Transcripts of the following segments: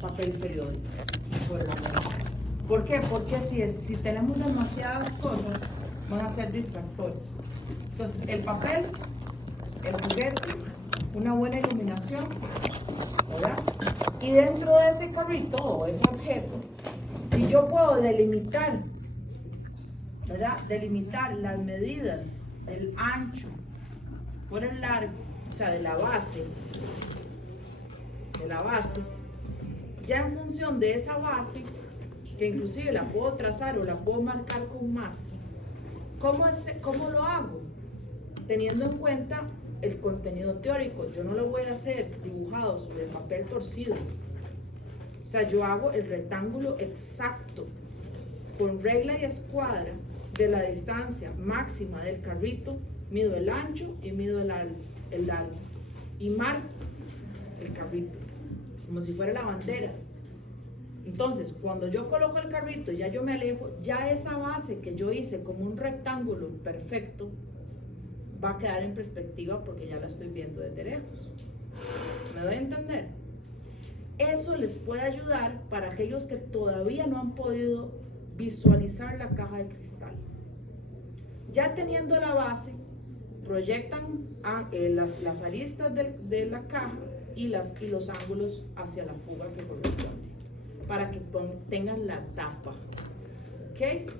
papel periódico sobre la mesa. ¿Por qué? Porque si tenemos demasiadas cosas, van a ser distractores. Entonces, el papel, el juguete, una buena iluminación, ¿verdad? Y dentro de ese carrito o ese objeto, si yo puedo delimitar, ¿verdad? Delimitar las medidas del ancho por el largo, o sea, de la base, ya en función de esa base, que inclusive la puedo trazar o la puedo marcar con masking, ¿cómo lo hago? Teniendo en cuenta el contenido teórico. Yo no lo voy a hacer dibujado sobre el papel torcido. O sea, yo hago el rectángulo exacto, con regla y escuadra de la distancia máxima del carrito, mido el ancho y mido el largo. Y marco el carrito, como si fuera la bandera. Entonces, cuando yo coloco el carrito y ya yo me alejo, ya esa base que yo hice como un rectángulo perfecto, va a quedar en perspectiva porque ya la estoy viendo desde lejos. ¿Me doy a entender? Eso les puede ayudar para aquellos que todavía no han podido visualizar la caja de cristal. Ya teniendo la base, proyectan las aristas de la caja y los ángulos hacia la fuga que corresponde, para que tengan la tapa. ¿Ok?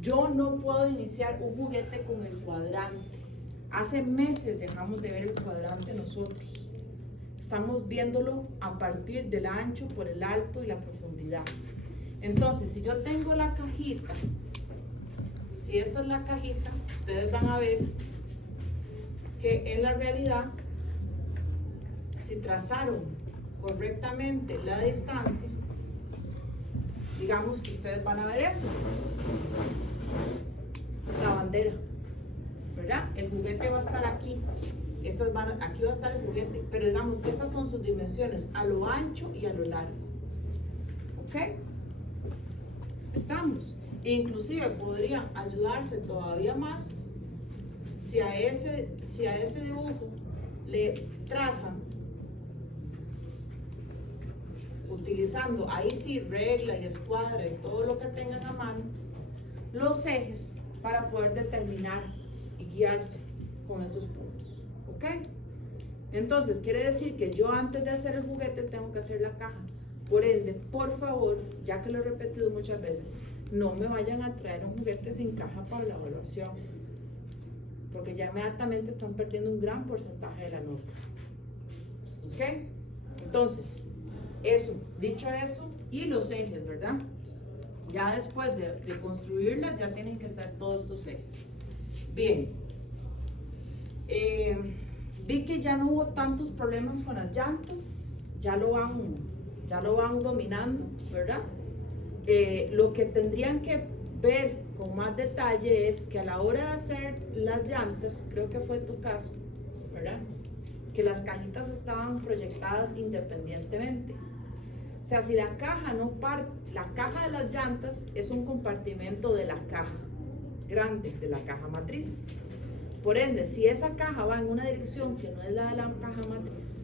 Yo no puedo iniciar un juguete con el cuadrante. Hace meses dejamos de ver el cuadrante nosotros. Estamos viéndolo a partir del ancho por el alto y la profundidad. Entonces, si yo tengo la cajita, si esta es la cajita, ustedes van a ver que en la realidad, si trazaron correctamente la distancia, digamos que ustedes van a ver eso, la bandera, ¿verdad? El juguete va a estar aquí, aquí va a estar el juguete, pero digamos que estas son sus dimensiones, a lo ancho y a lo largo. ¿Ok? Estamos. Inclusive podrían ayudarse todavía más si a ese dibujo le trazan, utilizando ahí sí regla y escuadra y todo lo que tengan a mano, los ejes para poder determinar y guiarse con esos puntos. ¿Ok? Entonces quiere decir que yo antes de hacer el juguete tengo que hacer la caja. Por ende, por favor, ya que lo he repetido muchas veces, no me vayan a traer un juguete sin caja para la evaluación, porque ya inmediatamente están perdiendo un gran porcentaje de la nota. ¿Ok? Entonces, eso, dicho eso, y los ejes, ¿verdad? Ya después de construirlas, ya tienen que estar todos estos ejes. Bien. Vi que ya no hubo tantos problemas con las llantas, ya lo van dominando, ¿verdad? Lo que tendrían que ver con más detalle es que a la hora de hacer las llantas, creo que fue tu caso, ¿verdad? Que las cajitas estaban proyectadas independientemente. O sea, si la caja no parte, la caja de las llantas es un compartimento de la caja grande, de la caja matriz. Por ende, si esa caja va en una dirección que no es la de la caja matriz,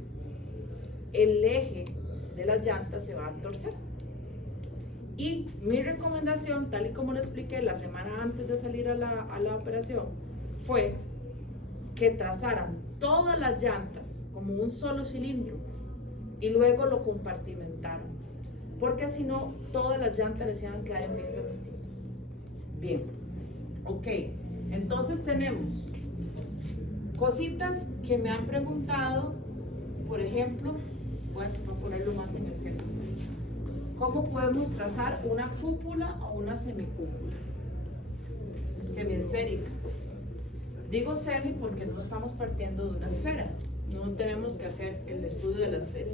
el eje de las llantas se va a torcer. Y mi recomendación, tal y como lo expliqué la semana antes de salir a la operación, fue que trazaran todas las llantas como un solo cilindro y luego lo compartimentaron, porque si no, todas las llantas les iban a quedar en vistas distintas. Bien, ok, entonces tenemos cositas que me han preguntado, por ejemplo, voy a ponerlo más en el centro. ¿Cómo podemos trazar una cúpula o una semicúpula? Semiesférica. Digo semi porque no estamos partiendo de una esfera. No tenemos que hacer el estudio de la esfera.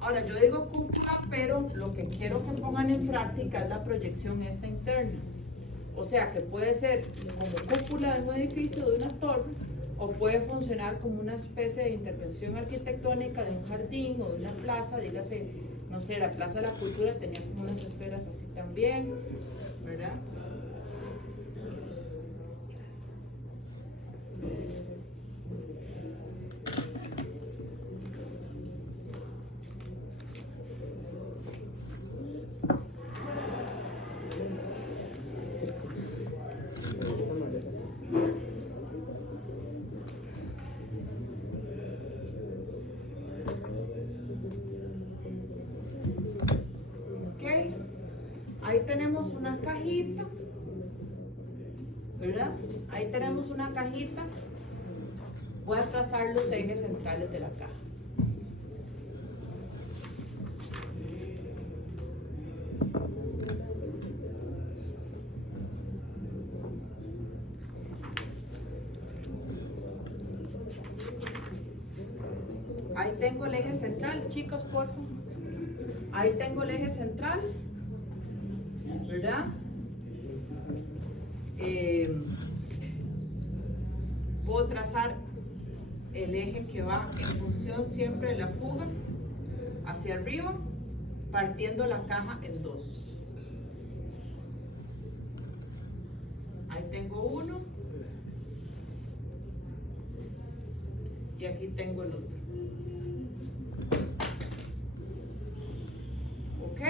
Ahora, yo digo cúpula, pero lo que quiero que pongan en práctica es la proyección esta interna. O sea, que puede ser como cúpula de un edificio, de una torre, o puede funcionar como una especie de intervención arquitectónica de un jardín o de una plaza, dígase, no sé, la Plaza de la Cultura tenía como unas esferas así también, ¿verdad? ¿verdad? Ahí tenemos una cajita. Voy a trazar los ejes centrales de la caja. Ahí tengo el eje central, chicos, por favor. Ahí tengo el eje central, ¿verdad? Puedo trazar el eje que va en función siempre de la fuga hacia arriba, partiendo la caja en dos. Ahí tengo uno y aquí tengo el otro. ¿Ok?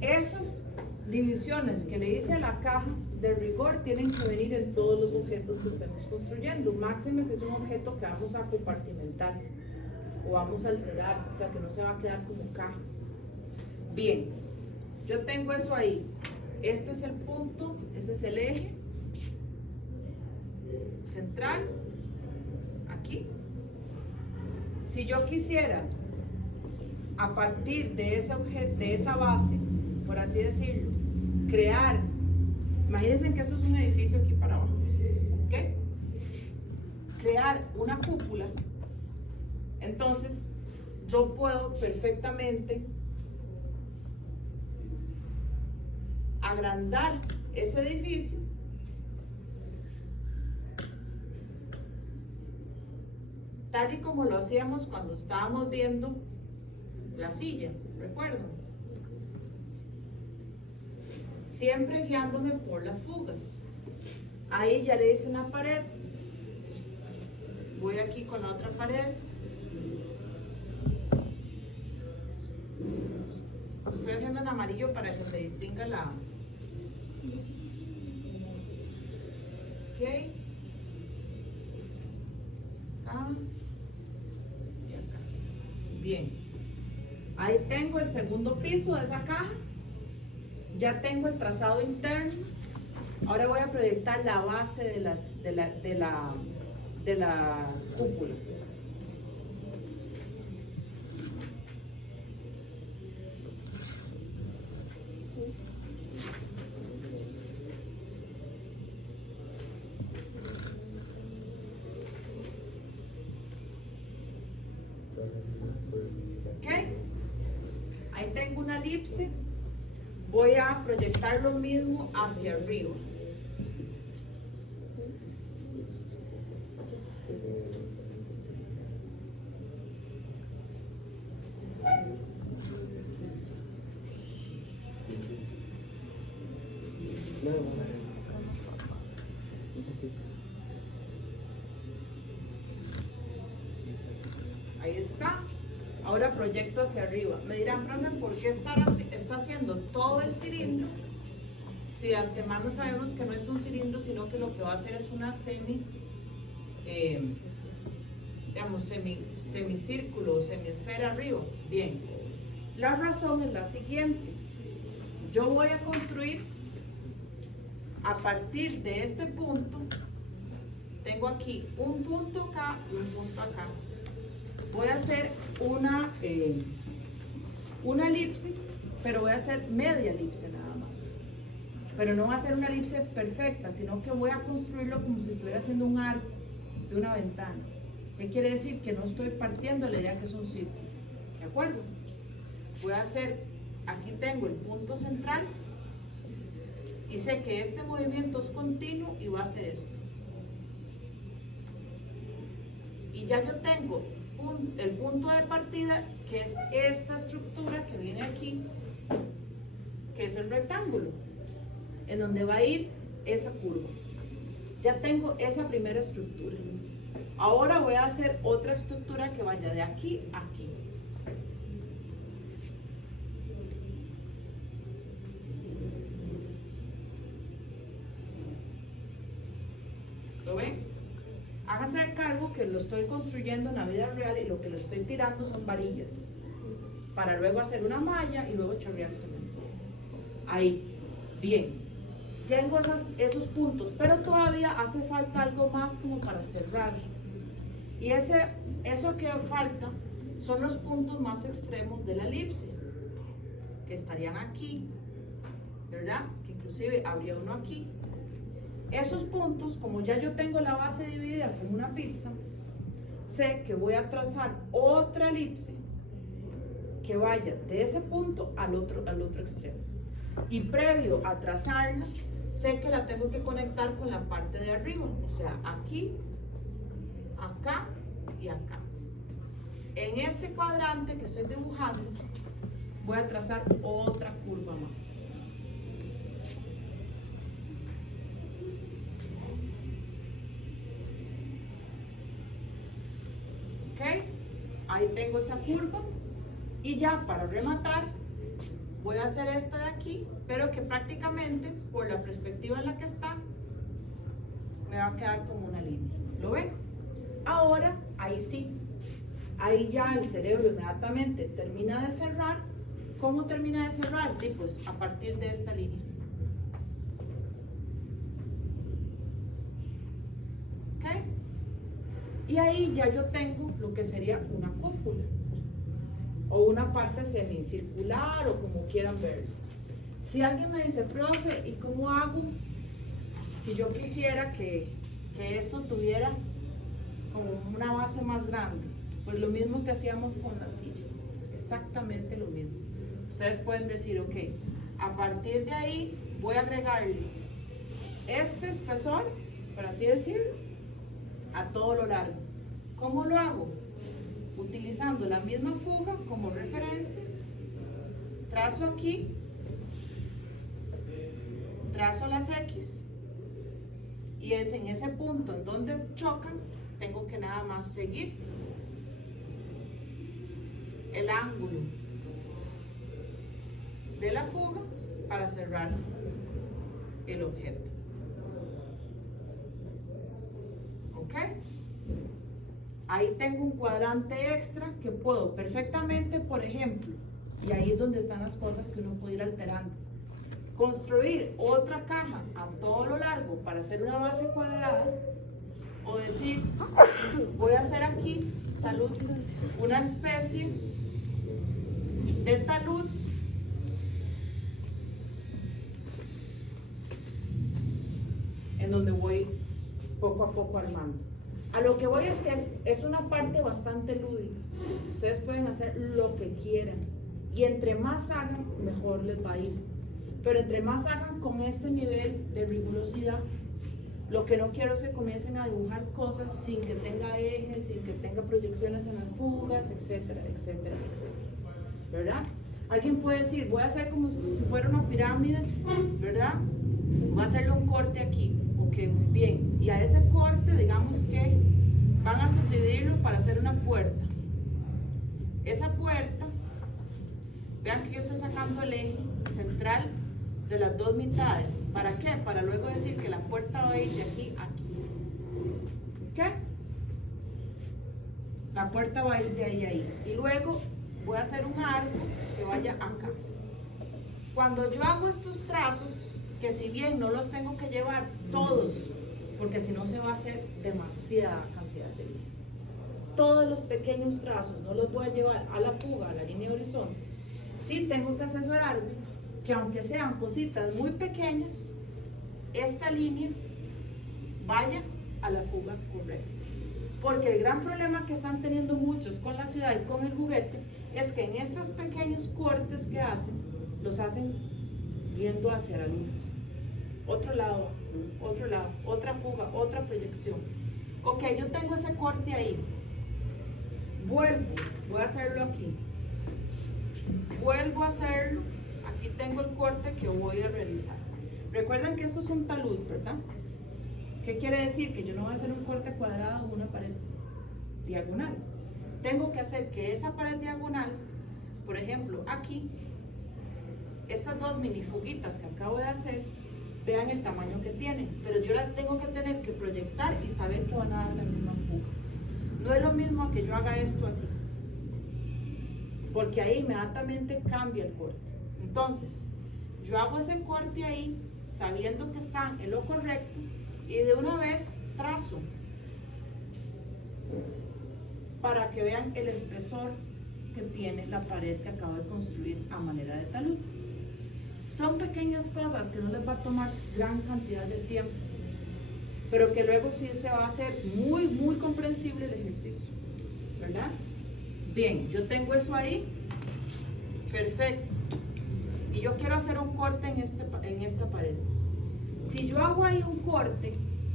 Esas divisiones que le hice a la caja de rigor tienen que venir en todos los objetos que estemos construyendo. Máxime si es un objeto que vamos a compartimentar o vamos a alterar, o sea que no se va a quedar como caja. Bien, yo tengo eso ahí. Este es el punto, ese es el eje central, aquí. Si yo quisiera, a partir de ese objeto, de esa base, por así decirlo, crear, imagínense que esto es un edificio aquí para abajo, ¿ok? Crear una cúpula, entonces yo puedo perfectamente agrandar ese edificio tal y como lo hacíamos cuando estábamos viendo la silla, ¿recuerdan? Siempre guiándome por las fugas. Ahí ya le hice una pared. Voy aquí con la otra pared. Lo estoy haciendo en amarillo para que se distinga la... Ok. Acá. Y acá. Bien. Ahí tengo el segundo piso de esa caja. Ya tengo el trazado interno. Ahora voy a proyectar la base de la cúpula. ¿Ok? Ahí tengo una elipse. Voy a proyectar lo mismo hacia arriba. Ahí está. Ahora proyecto hacia arriba. Me dirán, profe, ¿por qué está haciendo todo el cilindro? Si de antemano sabemos que no es un cilindro, sino que lo que va a hacer es una semicírculo o semiesfera arriba. Bien. La razón es la siguiente. Yo voy a construir a partir de este punto. Tengo aquí un punto acá y un punto acá. Voy a hacer una elipse, pero voy a hacer media elipse nada más. Pero no va a ser una elipse perfecta, sino que voy a construirlo como si estuviera haciendo un arco de una ventana. ¿Qué quiere decir? Que no estoy partiendo la idea que es un círculo. ¿De acuerdo? Voy a hacer, aquí tengo el punto central y sé que este movimiento es continuo y va a hacer esto. Y ya yo tengo el punto de partida, que es esta estructura que viene aquí, que es el rectángulo, en donde va a ir esa curva. Ya tengo esa primera estructura. Ahora voy a hacer otra estructura que vaya de aquí a aquí. ¿Lo ven? Háganse de cargo que lo estoy construyendo en la vida real y lo que le estoy tirando son varillas para luego hacer una malla y luego chorrear cemento. Ahí, bien. tengo esos puntos, pero todavía hace falta algo más como para cerrar. Y eso que falta son los puntos más extremos de la elipse, que estarían aquí, ¿verdad? Que inclusive habría uno aquí. Esos puntos, como ya yo tengo la base dividida como una pizza, sé que voy a trazar otra elipse que vaya de ese punto al otro extremo. Y previo a trazarla, sé que la tengo que conectar con la parte de arriba, o sea, aquí, acá y acá. En este cuadrante que estoy dibujando, voy a trazar otra curva más. ¿Ok? Ahí tengo esa curva. Y ya para rematar, voy a hacer esta de aquí, pero que prácticamente, por la perspectiva en la que está, me va a quedar como una línea. ¿Lo ven? Ahora, ahí sí. Ahí ya el cerebro inmediatamente termina de cerrar. ¿Cómo termina de cerrar? Sí, pues a partir de esta línea. ¿Ok? Y ahí ya yo tengo lo que sería una cúpula. O una parte semicircular, o como quieran verlo. Si alguien me dice, profe, ¿y cómo hago si yo quisiera que esto tuviera como una base más grande? Pues lo mismo que hacíamos con la silla, exactamente lo mismo. Ustedes pueden decir, ok, a partir de ahí voy a agregarle este espesor, por así decirlo, a todo lo largo. ¿Cómo lo hago? Utilizando la misma fuga como referencia, trazo aquí, trazo las X, y es en ese punto en donde chocan, tengo que nada más seguir el ángulo de la fuga para cerrar el objeto. ¿Ok? Ahí tengo un cuadrante extra que puedo perfectamente, por ejemplo, y ahí es donde están las cosas que uno puede ir alterando. Construir otra caja a todo lo largo para hacer una base cuadrada, o decir, voy a hacer aquí, salud, una especie de talud en donde voy poco a poco armando. A lo que voy es que es una parte bastante lúdica. Ustedes pueden hacer lo que quieran y entre más hagan, mejor les va a ir. Pero entre más hagan con este nivel de rigurosidad, lo que no quiero es que comiencen a dibujar cosas sin que tenga ejes, sin que tenga proyecciones en las fugas, etcétera, etcétera, etcétera. ¿Verdad? Alguien puede decir, voy a hacer como si fuera una pirámide, ¿verdad? Voy a hacerle un corte aquí. Ok, bien. Y a ese corte, digamos que van a subdividirlo para hacer una puerta. Esa puerta, vean que yo estoy sacando el eje central de las dos mitades. ¿Para qué? Para luego decir que la puerta va a ir de aquí a aquí. ¿Ok? La puerta va a ir de ahí a ahí. Y luego voy a hacer un arco que vaya acá. Cuando yo hago estos trazos, que si bien no los tengo que llevar todos, porque si no se va a hacer demasiada cantidad de líneas. Todos los pequeños trazos no los voy a llevar a la fuga, a la línea de horizonte. Sí tengo que asesorarme que aunque sean cositas muy pequeñas, esta línea vaya a la fuga correcta. Porque el gran problema que están teniendo muchos con la ciudad y con el juguete es que en estos pequeños cortes que hacen, los hacen viendo hacia la luna. Otro lado, otra fuga, otra proyección. Ok, yo tengo ese corte ahí. Vuelvo, voy a hacerlo aquí. Vuelvo a hacerlo. Aquí tengo el corte que voy a realizar. Recuerden que esto es un talud, ¿verdad? ¿Qué quiere decir? Que yo no voy a hacer un corte cuadrado o una pared diagonal. Tengo que hacer que esa pared diagonal, por ejemplo, aquí, estas dos mini fuguitas que acabo de hacer, vean el tamaño que tienen, pero yo las tengo que tener que proyectar y saber que van a dar la misma fuga. No es lo mismo que yo haga esto así, porque ahí inmediatamente cambia el corte. Entonces, yo hago ese corte ahí sabiendo que están en lo correcto y de una vez trazo para que vean el espesor que tiene la pared que acabo de construir a manera de talud. Son pequeñas cosas que no les va a tomar gran cantidad de tiempo, pero que luego sí se va a hacer muy, muy comprensible el ejercicio, ¿verdad? Bien, yo tengo eso ahí, perfecto. Y yo quiero hacer un corte en esta pared. Si yo hago ahí un corte,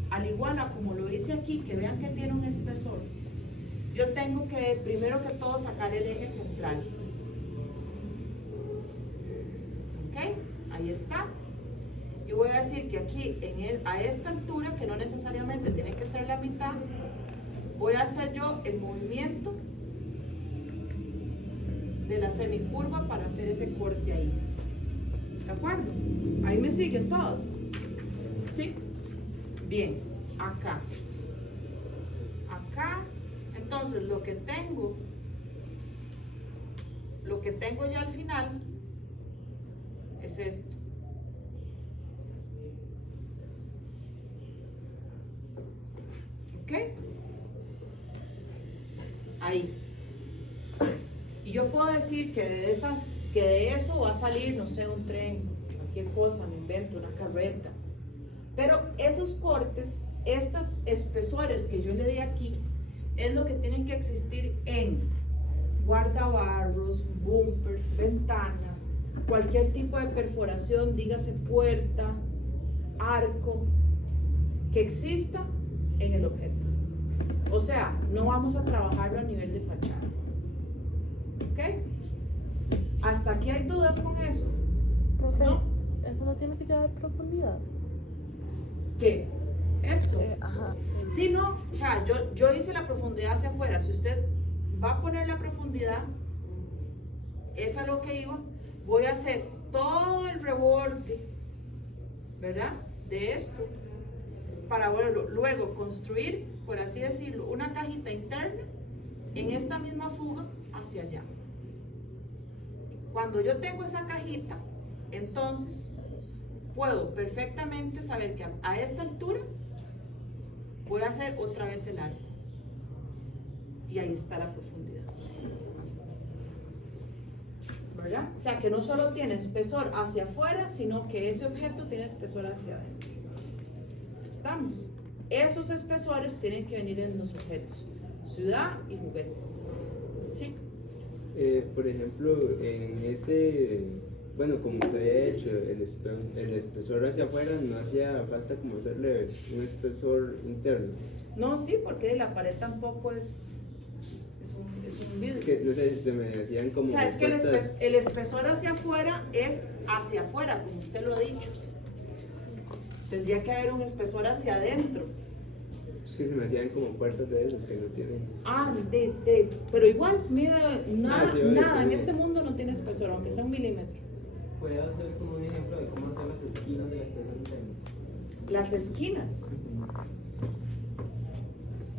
al igual a como lo hice aquí, que vean que tiene un espesor, yo tengo que, primero que todo, sacar el eje central. ¿Ok? Ahí está. Y voy a decir que aquí, a esta altura, que no necesariamente tiene que ser la mitad, voy a hacer yo el movimiento de la semicurva para hacer ese corte ahí. ¿De acuerdo? Ahí me siguen todos. ¿Sí? Bien, acá. Acá. Entonces lo que tengo ya al final es esto. ¿Ok? Ahí. Y yo puedo decir que de eso va a salir, no sé, un tren, cualquier cosa, me invento, una carreta. Pero esos cortes, estos espesores que yo le di aquí, es lo que tienen que existir en guardabarros, bumpers, ventanas, cualquier tipo de perforación, dígase puerta, arco, que exista en el objeto. O sea, no vamos a trabajarlo a nivel de fachada. ¿Ok? ¿Hasta aquí hay dudas con eso? Profe, ¿No? ¿eso no tiene que llevar profundidad? ¿Qué? ¿Esto? Ajá. Sí, no, o sea, yo hice la profundidad hacia afuera. Si usted va a poner la profundidad, es a lo que iba, voy a hacer todo el reborde, ¿verdad? De esto, para luego construir, por así decirlo, una cajita interna en esta misma fuga hacia allá. Cuando yo tengo esa cajita, entonces puedo perfectamente saber que a esta altura voy a hacer otra vez el arco. Y ahí está la profundidad. ¿Verdad? O sea, que no solo tiene espesor hacia afuera, sino que ese objeto tiene espesor hacia adentro. ¿Estamos? Esos espesores tienen que venir en los objetos, ciudad y juguetes. ¿Sí? Por ejemplo, en ese, bueno, como usted había hecho, el espesor hacia afuera, no hacía falta como hacerle un espesor interno. No, sí, porque la pared tampoco es un vidrio. Es que, no sé, se me hacían como... O sea, es que puertas. el espesor hacia afuera es hacia afuera, como usted lo ha dicho. Tendría que haber un espesor hacia adentro. Es que se me hacían como puertas de esos que no tienen... Pero igual, mira, nada, sí, nada en sí. este mundo no tiene espesor, aunque sea un milímetro. ¿Puede hacer como un ejemplo de cómo hacer las esquinas de la espesor interna? Las esquinas.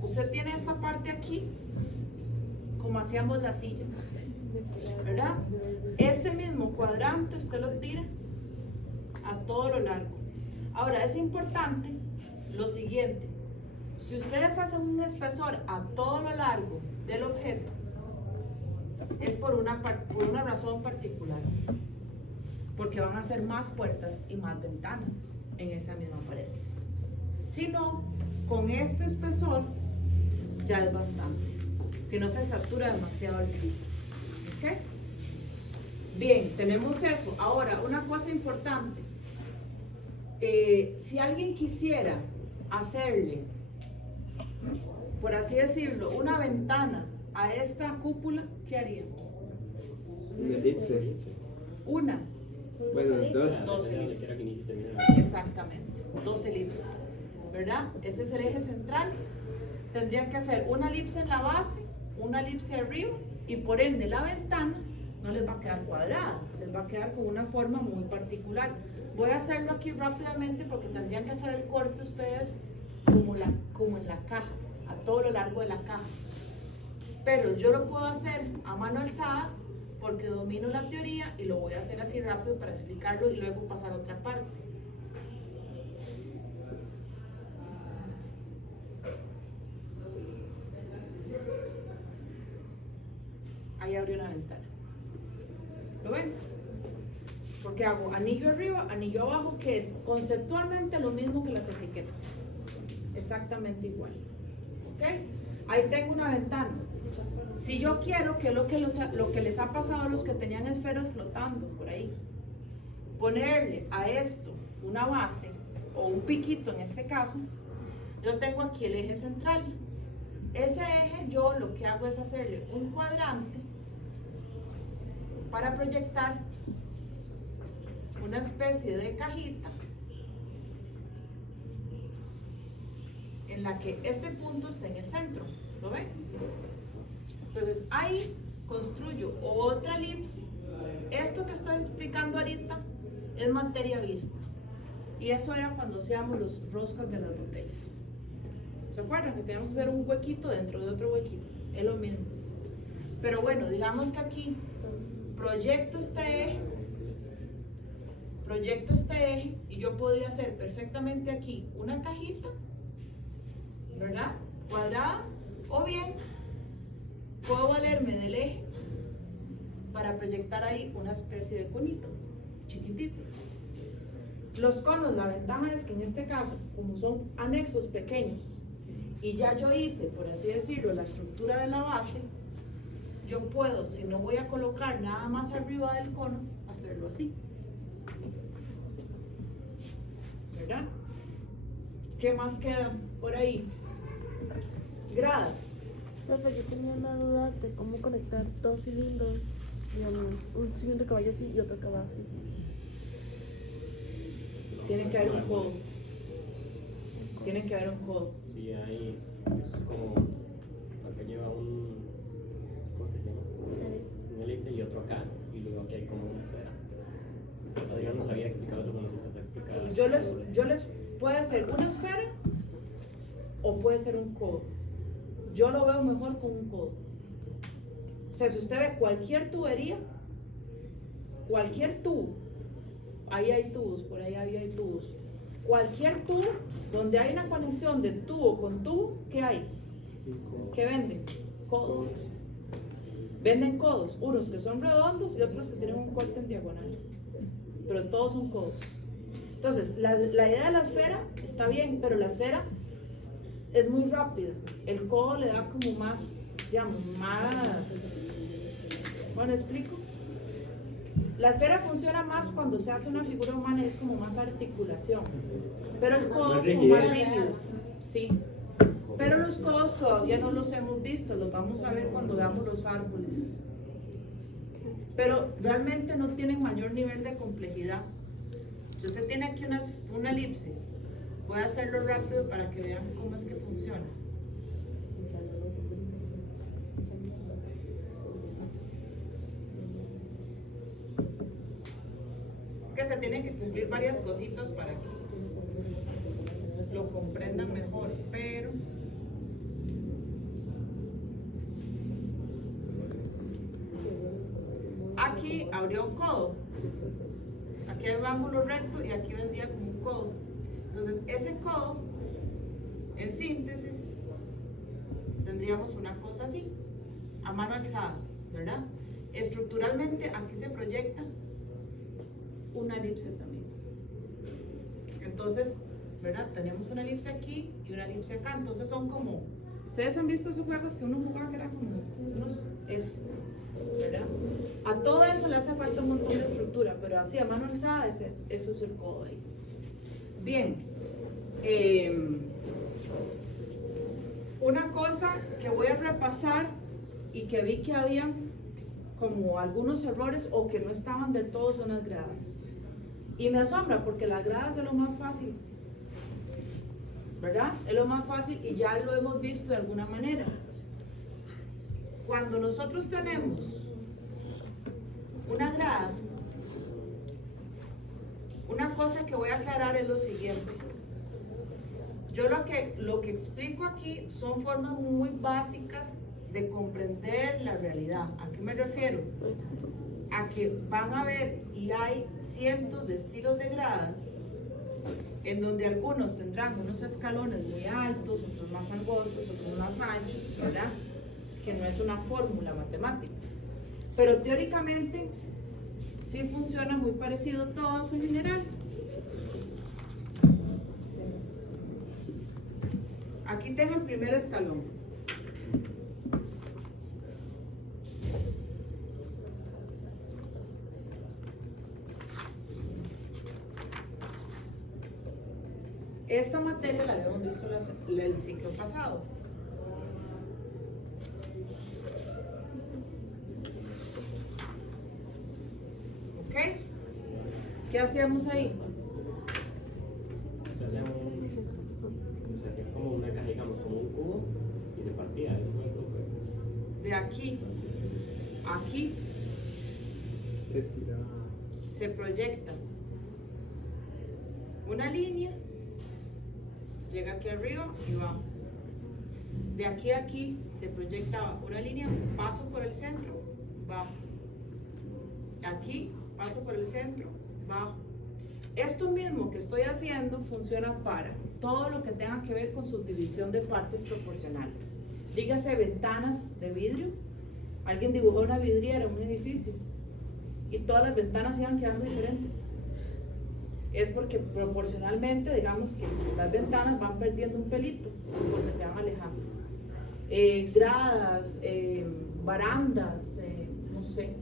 Usted tiene esta parte aquí, como hacíamos la silla, ¿verdad? Este mismo cuadrante usted lo tira a todo lo largo. Ahora, es importante lo siguiente. Si ustedes hacen un espesor a todo lo largo del objeto, es por una razón particular. Porque van a ser más puertas y más ventanas en esa misma pared. Si no, con este espesor ya es bastante. Si no se satura demasiado el vidrio. ¿Ok? Bien, tenemos eso. Ahora, una cosa importante. Si alguien quisiera hacerle, por así decirlo, una ventana a esta cúpula, ¿qué haría? Un elipse. Una. Bueno, Dos elipses. Exactamente, dos elipses, ¿verdad? Este es el eje central. Tendrían que hacer una elipse en la base, una elipse arriba, y por ende la ventana no les va a quedar cuadrada, les va a quedar con una forma muy particular. Voy a hacerlo aquí rápidamente porque tendrían que hacer el corte ustedes como en la caja, a todo lo largo de la caja. Pero yo lo puedo hacer a mano alzada porque domino la teoría y lo voy a hacer así rápido para explicarlo y luego pasar a otra parte. que hago, anillo arriba, anillo abajo, que es conceptualmente lo mismo que las etiquetas. Exactamente igual. ¿Ok? Ahí tengo una ventana. Si yo quiero, que es lo que les ha pasado a los que tenían esferas flotando por ahí, ponerle a esto una base o un piquito en este caso, yo tengo aquí el eje central. Ese eje yo lo que hago es hacerle un cuadrante para proyectar una especie de cajita en la que este punto está en el centro. ¿Lo ven? Entonces ahí construyo otra elipse. Esto que estoy explicando ahorita es materia vista. Y eso era cuando hacíamos los roscas de las botellas. ¿Se acuerdan? Que teníamos que hacer un huequito dentro de otro huequito. Es lo mismo. Pero bueno, digamos que aquí proyecto este eje y yo podría hacer perfectamente aquí una cajita, ¿verdad? Cuadrada, o bien puedo valerme del eje para proyectar ahí una especie de conito chiquitito. Los conos, la ventaja es que en este caso, como son anexos pequeños y ya yo hice, por así decirlo, la estructura de la base, yo puedo, si no voy a colocar nada más arriba del cono, hacerlo así. ¿Verdad? ¿Qué más queda por ahí? Gradas. Profe, yo tenía una duda de cómo conectar dos cilindros, digamos, un cilindro que vaya así y otro que va así. Tiene que haber un codo. Tiene que haber un codo. Sí, ahí es como acá lleva un, ¿cómo se llama? Un elipse y otro acá, y luego aquí hay como una esfera. Adrián nos había explicado eso cuando se explicaba. Yo les puede ser una esfera o puede ser un codo. Yo lo veo mejor con un codo. O sea, si usted ve cualquier tubería, cualquier tubo, ahí hay tubos, por ahí hay tubos. Cualquier tubo donde hay una conexión de tubo con tubo, ¿qué hay? ¿Qué venden? Codos. Venden codos, unos que son redondos y otros que tienen un corte en diagonal. Pero todos son codos. Entonces, la idea de la esfera está bien, pero la esfera es muy rápida. El codo le da como más, digamos, más... Bueno, ¿explico? La esfera funciona más cuando se hace una figura humana y es como más articulación. Pero el codo es como más rígido. Sí. Pero los codos todavía no los hemos visto, los vamos a ver cuando veamos los árboles. Pero realmente no tienen mayor nivel de complejidad. Si usted tiene aquí una elipse, voy a hacerlo rápido para que vean cómo es que funciona. Es que se tienen que cumplir varias cositas para que lo comprendan mejor, pero aquí habría un codo, aquí hay un ángulo recto y aquí vendría como un codo. Entonces ese codo, en síntesis, tendríamos una cosa así, a mano alzada, ¿verdad? Estructuralmente aquí se proyecta una elipse también. Entonces, ¿verdad? Tenemos una elipse aquí y una elipse acá. Entonces son como, ustedes han visto esos juegos que uno jugaba que eran como unos, eso, ¿verdad? A todo eso le hace falta un montón de estructura, pero así a mano alzada eso es el codo ahí. Bien, una cosa que voy a repasar y que vi que habían como algunos errores o que no estaban del todo son las gradas. Y me asombra porque las gradas es lo más fácil, ¿verdad? Es lo más fácil y ya lo hemos visto de alguna manera. Cuando nosotros tenemos una grada, una cosa que voy a aclarar es lo siguiente. Yo lo que explico aquí son formas muy básicas de comprender la realidad. ¿A qué me refiero? A que van a ver y hay cientos de estilos de gradas en donde algunos tendrán unos escalones muy altos, otros más angostos, otros más anchos, ¿verdad? Que no es una fórmula matemática. Pero teóricamente Sí funciona muy parecido todos en general. Aquí tengo el primer escalón. Esta materia la habíamos visto el ciclo pasado. ¿Ok? ¿Qué hacíamos ahí? Se hacía como una caja, digamos, como un cubo y se partía. Eso fue el cubo. De aquí a aquí Se tiraba. se proyecta una línea, llega aquí arriba y va. De aquí a aquí se proyectaba una línea, paso por el centro, bajo. Aquí, paso por el centro, bajo. Esto mismo que estoy haciendo funciona para todo lo que tenga que ver con subdivisión de partes proporcionales. Dígase ventanas de vidrio. Alguien dibujó una vidriera en un edificio y todas las ventanas iban quedando diferentes. Es porque proporcionalmente, digamos que las ventanas van perdiendo un pelito porque se van alejando. Gradas, barandas, no sé,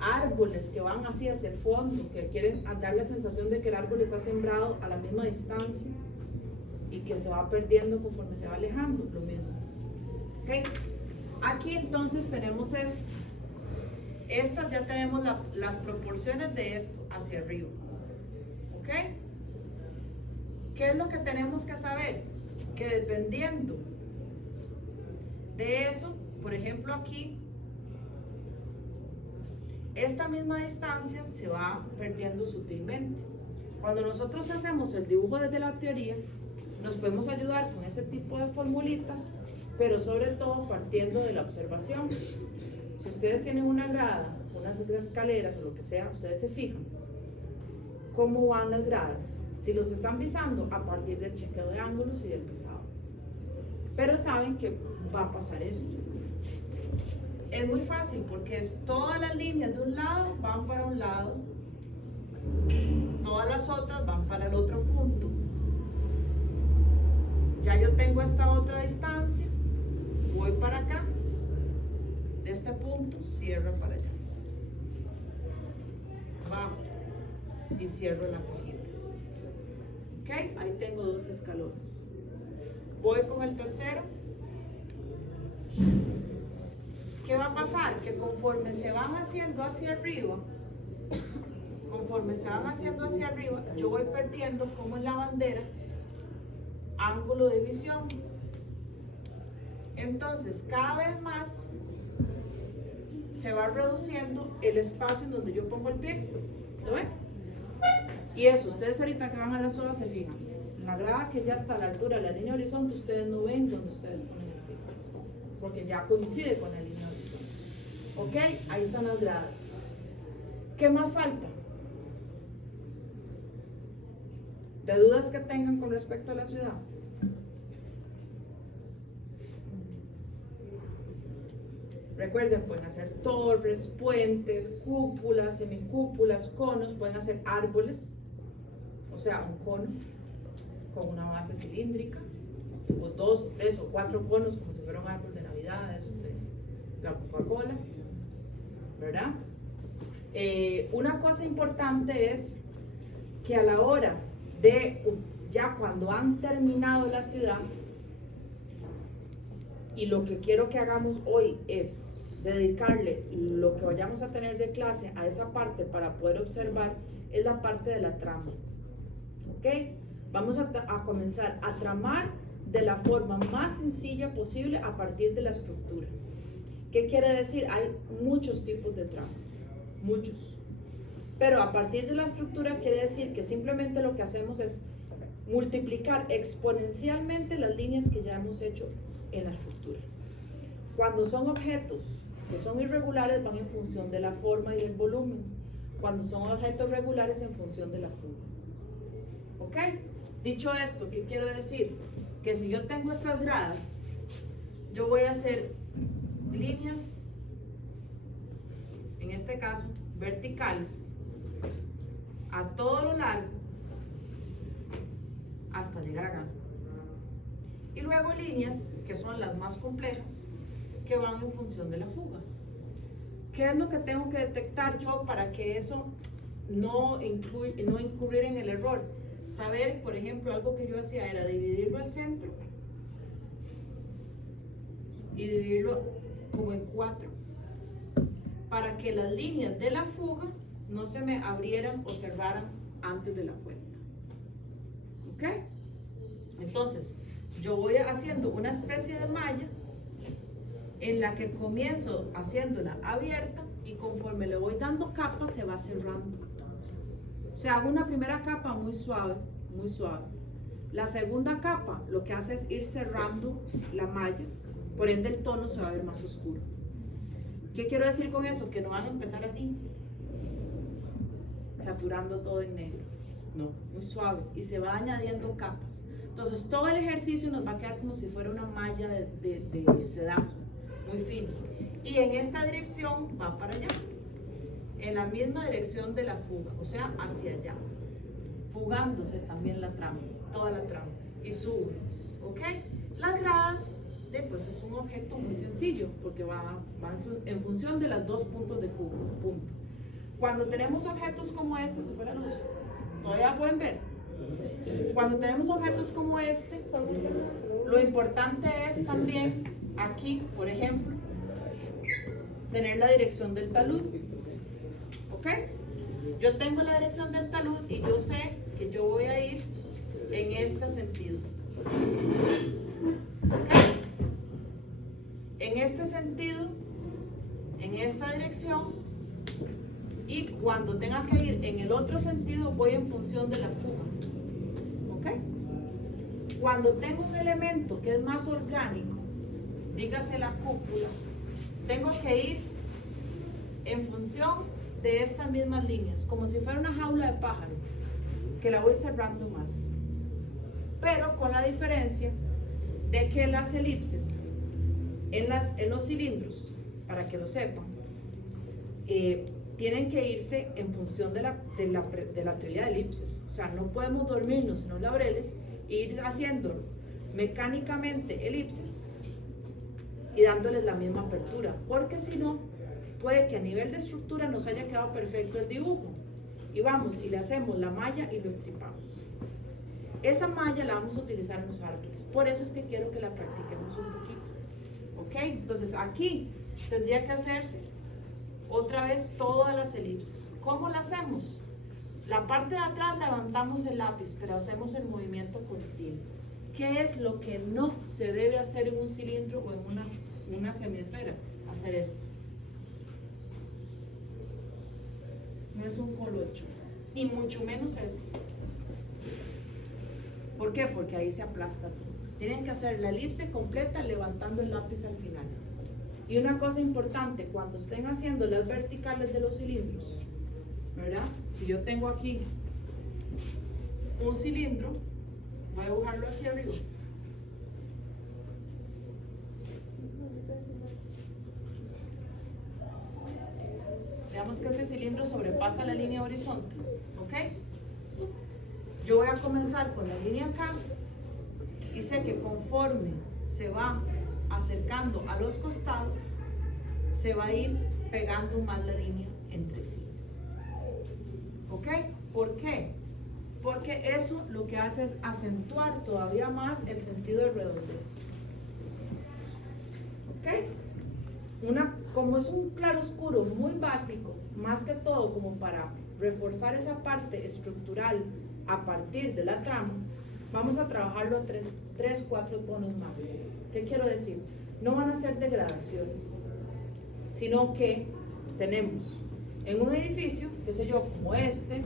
árboles que van así hacia el fondo, que quieren dar la sensación de que el árbol está sembrado a la misma distancia y que se va perdiendo conforme se va alejando, lo mismo. ¿Okay? Aquí entonces tenemos esto. Estas ya tenemos las proporciones de esto hacia arriba. ¿Ok? ¿Qué es lo que tenemos que saber? Que dependiendo de eso, por ejemplo aquí, esta misma distancia se va perdiendo sutilmente. Cuando nosotros hacemos el dibujo desde la teoría, nos podemos ayudar con ese tipo de formulitas, pero sobre todo partiendo de la observación. Si ustedes tienen una grada, unas escaleras o lo que sea, ustedes se fijan cómo van las gradas. Si los están visando a partir del chequeo de ángulos y del pisado. Pero saben que va a pasar esto. Es muy fácil porque todas las líneas de un lado van para un lado, todas las otras van para el otro punto. Ya yo tengo esta otra distancia, voy para acá, de este punto cierro para allá, bajo y cierro la cojita. Ok, ahí tengo dos escalones. Voy con el tercero. ¿Qué va a pasar? Que conforme se van haciendo hacia arriba, yo voy perdiendo, como en la bandera, ángulo de visión. Entonces, cada vez más se va reduciendo el espacio en donde yo pongo el pie. ¿Lo ven? Y eso, ustedes ahorita que van a la soga se fijan. En la grada que ya está a la altura de la línea horizonte, ustedes no ven donde ustedes ponen el pie, porque ya coincide con la línea horizonte. ¿Ok? Ahí están las gradas. ¿Qué más falta? ¿De dudas que tengan con respecto a la ciudad? Recuerden, pueden hacer torres, puentes, cúpulas, semicúpulas, conos, pueden hacer árboles, o sea, un cono con una base cilíndrica, o 2, 3 o 4 conos, como si fuera un árbol de Navidad, esos de la Coca-Cola, ¿verdad? Una cosa importante es que a la hora de, ya cuando han terminado la ciudad, y lo que quiero que hagamos hoy es dedicarle lo que vayamos a tener de clase a esa parte para poder observar, es la parte de la trama. ¿Ok? Vamos a comenzar a tramar de la forma más sencilla posible a partir de la estructura. ¿Qué quiere decir? Hay muchos tipos de trama, muchos. Pero a partir de la estructura quiere decir que simplemente lo que hacemos es multiplicar exponencialmente las líneas que ya hemos hecho en la estructura. Cuando son objetos que son irregulares, van en función de la forma y del volumen. Cuando son objetos regulares, en función de la forma. ¿Ok? Dicho esto, ¿qué quiero decir? Que si yo tengo estas gradas, yo voy a hacer líneas, en este caso, verticales a todo lo largo hasta llegar acá. Y luego líneas, que son las más complejas, que van en función de la fuga. ¿Qué es lo que tengo que detectar yo para que eso no incurrir en el error? Saber, por ejemplo, algo que yo hacía era dividirlo al centro y dividirlo como en 4 para que las líneas de la fuga no se me abrieran o cerraran antes de la cuenta. ¿Ok? Entonces, yo voy haciendo una especie de malla en la que comienzo haciéndola abierta y conforme le voy dando capas se va cerrando. O sea, hago una primera capa muy suave, muy suave. La segunda capa lo que hace es ir cerrando la malla, por ende el tono se va a ver más oscuro. ¿Qué quiero decir con eso? Que no van a empezar así, saturando todo en negro. No, muy suave. Y se va añadiendo capas. Entonces todo el ejercicio nos va a quedar como si fuera una malla de sedazo, muy fino. Y en esta dirección va para allá, en la misma dirección de la fuga, o sea, hacia allá. Fugándose también la trama, toda la trama. Y sube, ¿ok? Las gradas, pues es un objeto muy sencillo, porque va en función de los 2 puntos de fuga, punto. Cuando tenemos objetos como este, ¿se fue la luz? ¿Todavía pueden ver? Cuando tenemos objetos como este, lo importante es también aquí, por ejemplo, tener la dirección del talud. ¿Ok? Yo tengo la dirección del talud y yo sé que yo voy a ir en este sentido. ¿Ok? En este sentido, en esta dirección, y cuando tenga que ir en el otro sentido voy en función de la fuga. ¿Ok? Cuando tengo un elemento que es más orgánico, dígase la cúpula, tengo que ir en función de estas mismas líneas, como si fuera una jaula de pájaro, que la voy cerrando más. Pero con la diferencia de que las elipses en los cilindros, para que lo sepan, tienen que irse en función de la teoría de elipses. O sea, no podemos dormirnos en los laureles e ir haciendo mecánicamente elipses y dándoles la misma apertura, porque si no, puede que a nivel de estructura nos haya quedado perfecto el dibujo y vamos y le hacemos la malla y lo estripamos. Esa malla la vamos a utilizar en los árboles, por eso es que quiero que la practiquemos un poquito. ¿Ok? Entonces aquí tendría que hacerse otra vez todas las elipses. ¿Cómo la hacemos? La parte de atrás levantamos el lápiz, pero hacemos el movimiento continuo. ¿Qué es lo que no se debe hacer en un cilindro o en una semiesfera? Hacer esto. No es un colocho, y mucho menos esto. ¿Por qué? Porque ahí se aplasta todo. Tienen que hacer la elipse completa levantando el lápiz al final. Y una cosa importante, cuando estén haciendo las verticales de los cilindros, ¿verdad? Si yo tengo aquí un cilindro, voy a dibujarlo aquí arriba. Veamos que ese cilindro sobrepasa la línea horizontal, ¿ok? Yo voy a comenzar con la línea acá y sé que conforme se va acercando a los costados, se va a ir pegando más la línea entre sí. ¿Ok? ¿Por qué? Porque eso lo que hace es acentuar todavía más el sentido de redondez. ¿Ok? Como es un claroscuro muy básico, más que todo como para reforzar esa parte estructural a partir de la trama, vamos a trabajarlo a 3, 4 tonos más. ¿Qué quiero decir? No van a ser degradaciones, sino que tenemos en un edificio, qué sé yo, como este,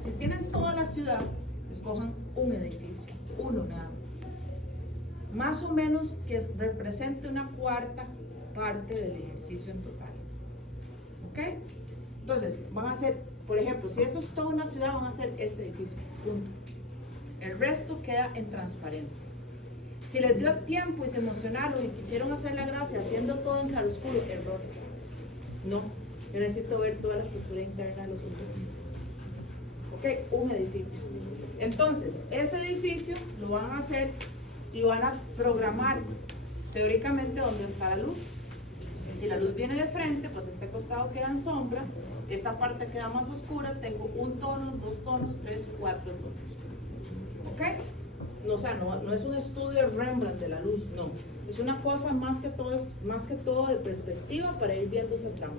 si tienen toda la ciudad, escojan un edificio, uno nada más o menos que represente una 1/4 parte del ejercicio en total. ¿Ok? Entonces, van a hacer, por ejemplo, si eso es toda una ciudad, van a hacer este edificio, punto. El resto queda en transparente. Si les dio tiempo y se emocionaron y quisieron hacer la gracia haciendo todo en claroscuro, error. No, Yo necesito ver toda la estructura interna de los objetos. Ok, un edificio. Entonces, ese edificio lo van a hacer y van a programar teóricamente dónde está la luz. Si la luz viene de frente, pues este costado queda en sombra, esta parte queda más oscura, tengo un tono, 2 tonos, 3, 4 tonos. ¿Ok? No, o sea, no es un estudio Rembrandt de la luz, no. Es una cosa más que todo de perspectiva para ir viendo esa trama.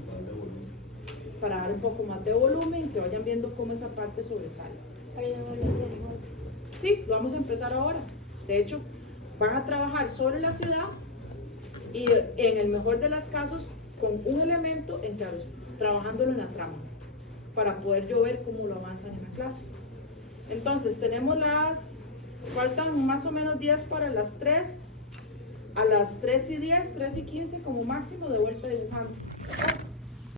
Para dar un poco más de volumen, que vayan viendo cómo esa parte sobresale. Para ir a volver a hacer, ¿no? Sí, lo vamos a empezar ahora. De hecho, van a trabajar solo en la ciudad y en el mejor de los casos con un elemento en claros, trabajándolo en la trama, para poder yo ver cómo lo avanzan en la clase. Entonces, tenemos faltan más o menos 10 para las 3, a las 3:10, 3:15 como máximo de vuelta dibujando.